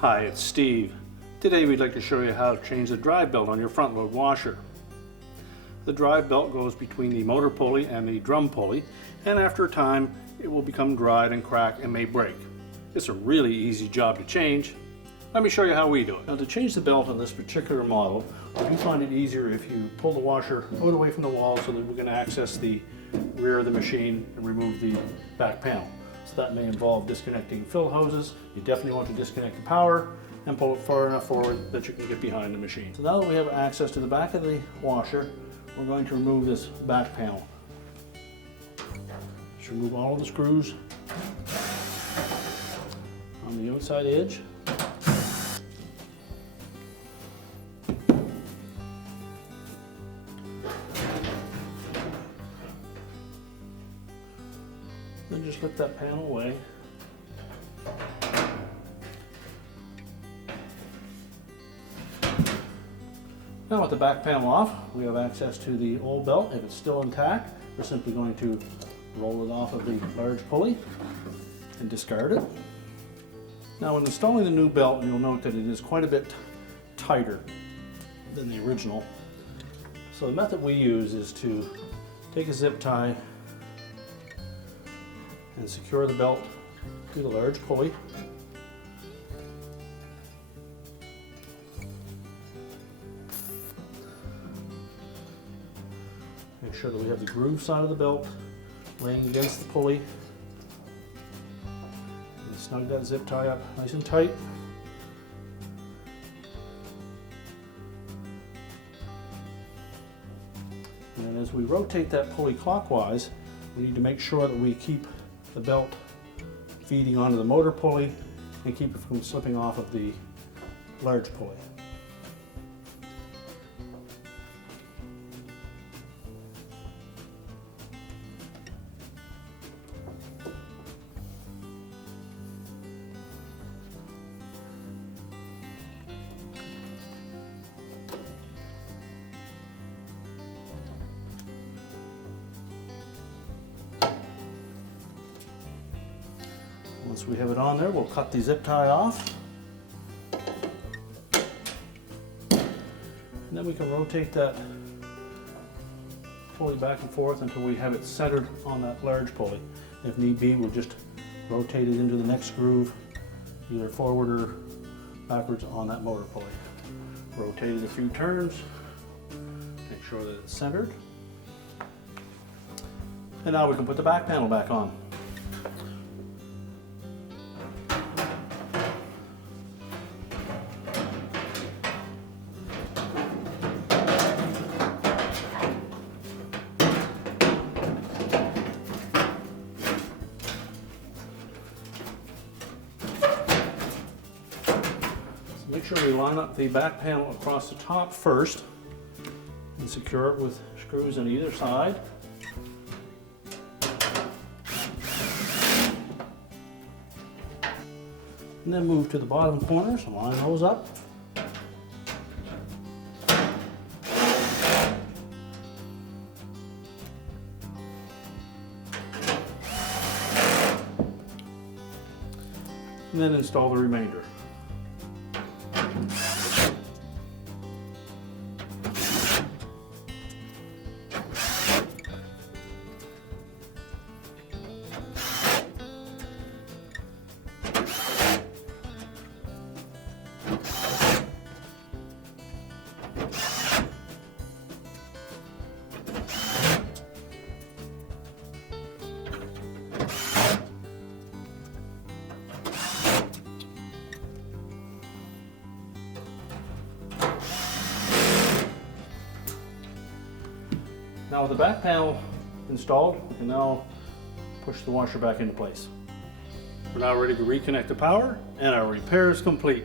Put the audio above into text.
Hi, it's Steve. Today we'd like to show you how to change the drive belt on your front load washer. The drive belt goes between the motor pulley and the drum pulley, and after a time it will become dried and crack and may break. It's a really easy job to change. Let me show you how we do it. Now, to change the belt on this particular model, we do find it easier if you pull the washer out away from the wall so that we can access the rear of the machine and remove the back panel. So that may involve disconnecting fill hoses. You definitely want to disconnect the power and pull it far enough forward that you can get behind the machine. So now that we have access to the back of the washer, we're going to remove this back panel. Just remove all of the screws on the outside edge. Then just lift that panel away. Now with the back panel off, we have access to the old belt. If it's still intact, we're simply going to roll it off of the large pulley and discard it. Now when installing the new belt, you'll note that it is quite a bit tighter than the original. So the method we use is to take a zip tie and secure the belt to the large pulley. Make sure that we have the groove side of the belt laying against the pulley. And snug that zip tie up nice and tight. And as we rotate that pulley clockwise, we need to make sure that we keep the belt feeding onto the motor pulley and keep it from slipping off of the large pulley. Once we have it on there, we'll cut the zip tie off. And then we can rotate that pulley back and forth until we have it centered on that large pulley. If need be, we'll just rotate it into the next groove, either forward or backwards on that motor pulley. Rotate it a few turns, make sure that it's centered. And now we can put the back panel back on. Make sure we line up the back panel across the top first and secure it with screws on either side. And then move to the bottom corners and line those up. And then install the remainder. Now with the back panel installed, we can now push the washer back into place. We're now ready to reconnect the power, and our repair is complete.